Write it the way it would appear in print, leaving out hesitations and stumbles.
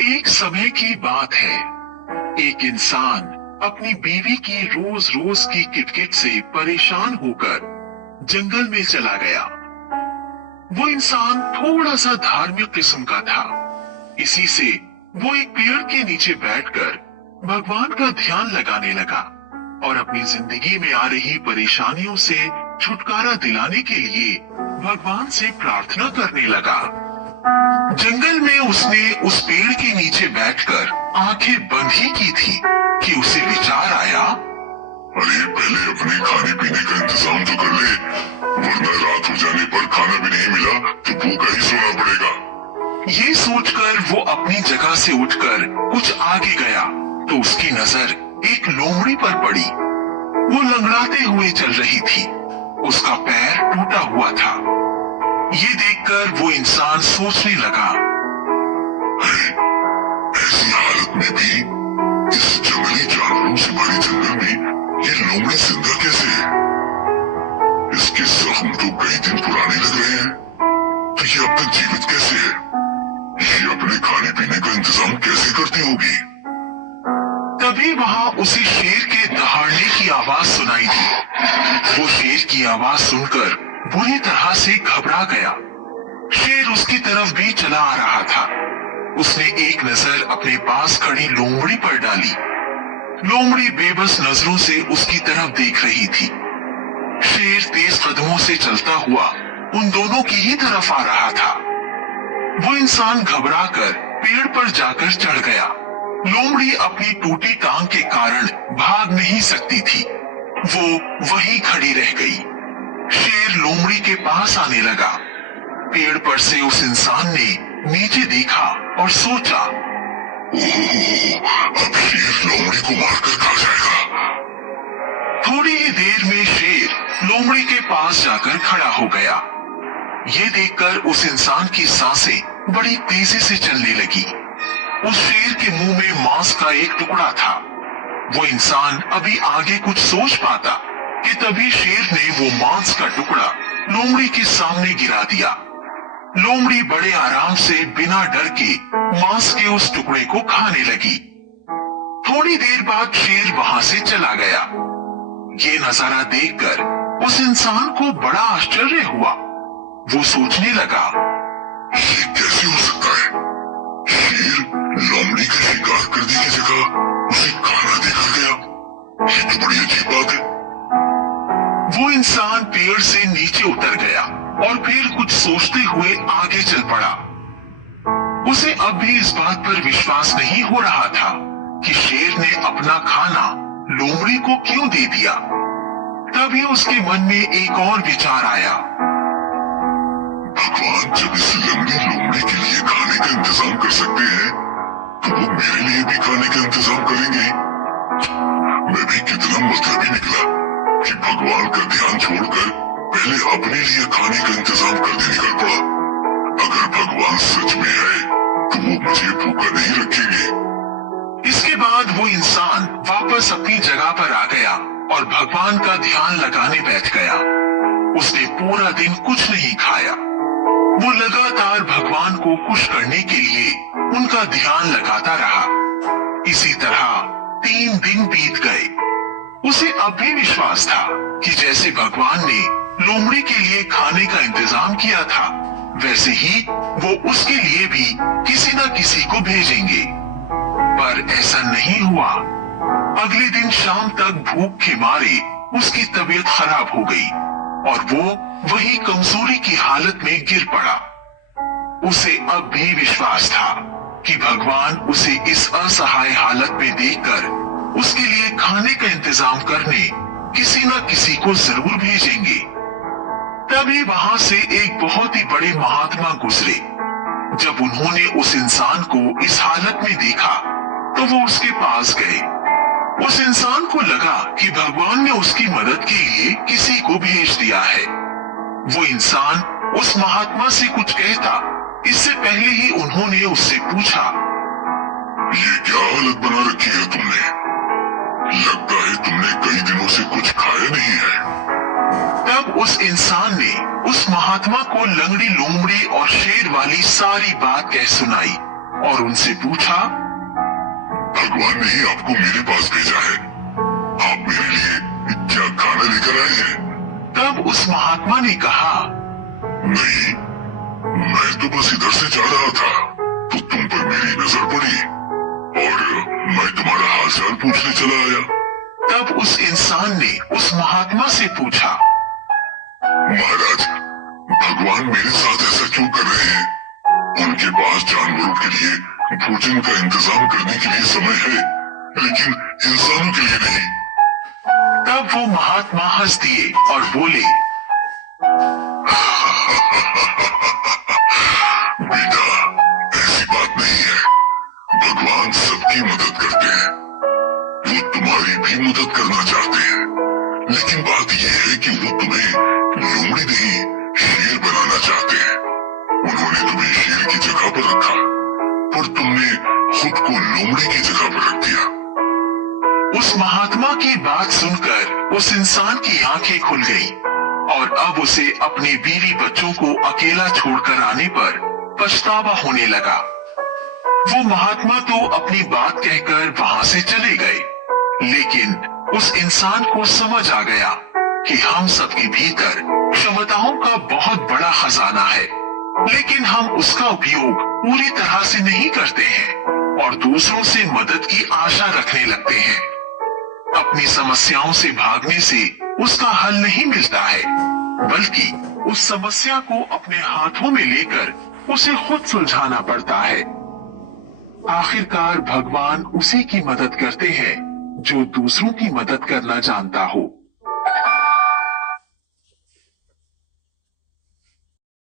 एक समय की बात है। एक इंसान अपनी बीवी की रोज रोज की किटकिट से परेशान होकर जंगल में चला गया। वो इंसान थोड़ा सा धार्मिक किस्म का था। इसी से वो एक पेड़ के नीचे बैठकर भगवान का ध्यान लगाने लगा और अपनी जिंदगी में आ रही परेशानियों से छुटकारा दिलाने के लिए भगवान से प्रार्थना करने लगा। जंगल में उसने उस पेड़ के नीचे बैठकर आंखें बंद ही की थी कि उसे विचार आया, अरे पहले अपने खाने पीने का इंतजाम तो कर ले, वरना रात हो जाने पर खाना भी नहीं मिला तो भूखा ही सोना पड़ेगा। ये सोचकर वो अपनी जगह से उठकर कुछ आगे गया तो उसकी नजर एक लोमड़ी पर पड़ी। वो लंगड़ाते हुए चल रही थी। उसका पैर टूटा हुआ था। ये देखकर वो इंसान सोचने लगा, ऐसी हालत में भी इस जंगली जानवरों से भरे जंगल में ये लोमड़ी जिंदा कैसे है? इसके जख्म तो कई दिन पुराने लग रहे हैं, तो ये अब तक जीवित कैसे है? ये अपने खाने पीने का इंतजाम कैसे करती होगी? तभी वहां उसे शेर के दहाड़ने की आवाज सुनाई दी। वो शेर की आवाज सुनकर बुरी तरह से घबरा गया। शेर उसकी तरफ भी चला आ रहा था। उसने एक नजर अपने पास खड़ी लोमड़ी पर डाली। लोमड़ी बेबस नजरों से उसकी तरफ देख रही थी। शेर तेज कदमों से चलता हुआ उन दोनों की ही तरफ आ रहा था। वो इंसान घबराकर पेड़ पर जाकर चढ़ गया। लोमड़ी अपनी टूटी टांग के कारण भाग नहीं सकती थी। वो वहीं खड़ी रह गई। शेर लोमड़ी के पास आने लगा। पेड़ पर से उस इंसान ने नीचे देखा और सोचा, ओह, अब शेर लोमड़ी को मारकर खा जाएगा। थोड़ी ही देर में शेर लोमड़ी के पास जाकर खड़ा हो गया। ये देखकर उस इंसान की सांसें बड़ी तेजी से चलने लगी। उस शेर के मुंह में मांस का एक टुकड़ा था। वो इंसान अभी आगे कुछ सोच पाता कि तभी शेर ने वो मांस का टुकड़ा लोमड़ी के सामने गिरा दिया। लोमड़ी बड़े आराम से बिना डर के मांस के उस टुकड़े को खाने लगी। थोड़ी देर बाद शेर वहां से चला गया। ये नजारा देखकर उस इंसान को बड़ा आश्चर्य हुआ। वो सोचने लगा, ये कैसे हो सकता है? शेर लोमड़ी का शिकार करने की जगह उसे खाना देकर गया। ये तो बड़ी अजीब बात है। वो इंसान पेड़ से नीचे उतर गया और फिर कुछ सोचते हुए आगे चल पड़ा। उसे अब भी इस बात पर विश्वास नहीं हो रहा था कि शेर ने अपना खाना लोमड़ी को क्यों दे दिया। तभी उसके मन में एक और विचार आया, भगवान जब इस लंगड़ी लोमड़ी के लिए खाने का इंतजाम कर सकते हैं, तो वो मेरे लिए भी खाने का इंतजाम करेंगे। मैं भी कितना मतलबी निकला कि भगवान का ध्यान छोड़कर पहले अपने लिए खाने का इंतजाम करने निकल पड़ा। अगर भगवान सच में है तो वो मुझे भूखा नहीं रखेंगे। इसके बाद वो इंसान वापस अपनी जगह पर आ गया और भगवान का ध्यान लगाने बैठ गया। उसने पूरा दिन कुछ नहीं खाया। वो लगातार भगवान को खुश करने के लिए उनका ध्यान लगाता रहा। इसी तरह 3 दिन बीत गए। उसे अब भी विश्वास था कि जैसे भगवान ने लोमड़ी के लिए खाने का इंतजाम किया था, वैसे ही वो उसके लिए भी किसी न किसी को भेजेंगे। पर ऐसा नहीं हुआ। अगले दिन शाम तक भूख के मारे उसकी तबीयत खराब हो गई और वो वही कमजोरी की हालत में गिर पड़ा। उसे अब भी विश्वास था कि भगवान उसे इस असहाय हालत में देखकर उसके लिए खाने का इंतजाम करने किसी न किसी को जरूर भेजेंगे। तभी वहां से एक बहुत ही बड़े महात्मा गुजरे। जब उन्होंने उस इंसान को इस हालत में देखा तो वो उसके पास गए। उस इंसान को लगा कि भगवान ने उसकी मदद के लिए किसी को भेज दिया है। वो इंसान उस महात्मा से कुछ कहता, इससे पहले ही उन्होंने उससे पूछा, ये क्या हालत बना रखी है तुमने? लगता है तुमने कई दिनों से कुछ खाया नहीं है। तब उस इंसान ने उस महात्मा को लंगड़ी लोमड़ी और शेर वाली सारी बात कह सुनाई। और उनसे पूछा, भगवान ने ही आपको मेरे पास भेजा है। आप मेरे लिए क्या खाना लेकर आए हैं? तब उस महात्मा ने कहा, नहीं, मैं तो बस इधर से जा रहा था तो तुम पर मेरी नजर पड़ी और मैं तुम्हारा हालचाल पूछने चला आया। तब उस इंसान ने उस महात्मा से पूछा, महाराज, भगवान मेरे साथ ऐसा क्यों कर रहे हैं? उनके पास जानवरों के लिए भोजन का इंतजाम करने के लिए समय है, लेकिन इंसानों के लिए नहीं। तब वो महात्मा हंस दिए और बोले, बेटा, ऐसी बात नहीं है। भगवान सबकी मदद करते हैं। वो तुम्हारी भी मदद करना चाहते हैं, लेकिन बात यह है कि वो तुम्हें लोमड़ी नहीं, शेर बनाना चाहते हैं। उन्होंने तुम्हें शेर की जगह पर रखा, पर तुमने खुद को लोमड़ी की जगह पर रख दिया। उस महात्मा की बात सुनकर उस इंसान की आंखें खुल गईं और अब उसे अपने बीवी बच्चों को अकेला छोड़कर आने पर पछतावा होने लगा। वो महात्मा तो अपनी बात कहकर वहां से चले गए, लेकिन उस इंसान को समझ आ गया कि हम सबके भीतर क्षमताओं का बहुत बड़ा खजाना है, लेकिन हम उसका उपयोग पूरी तरह से नहीं करते हैं और दूसरों से मदद की आशा रखने लगते हैं। अपनी समस्याओं से भागने से उसका हल नहीं मिलता है, बल्कि उस समस्या को अपने हाथों में लेकर उसे खुद सुलझाना पड़ता है। आखिरकार भगवान उसी की मदद करते हैं जो दूसरों की मदद करना जानता हो।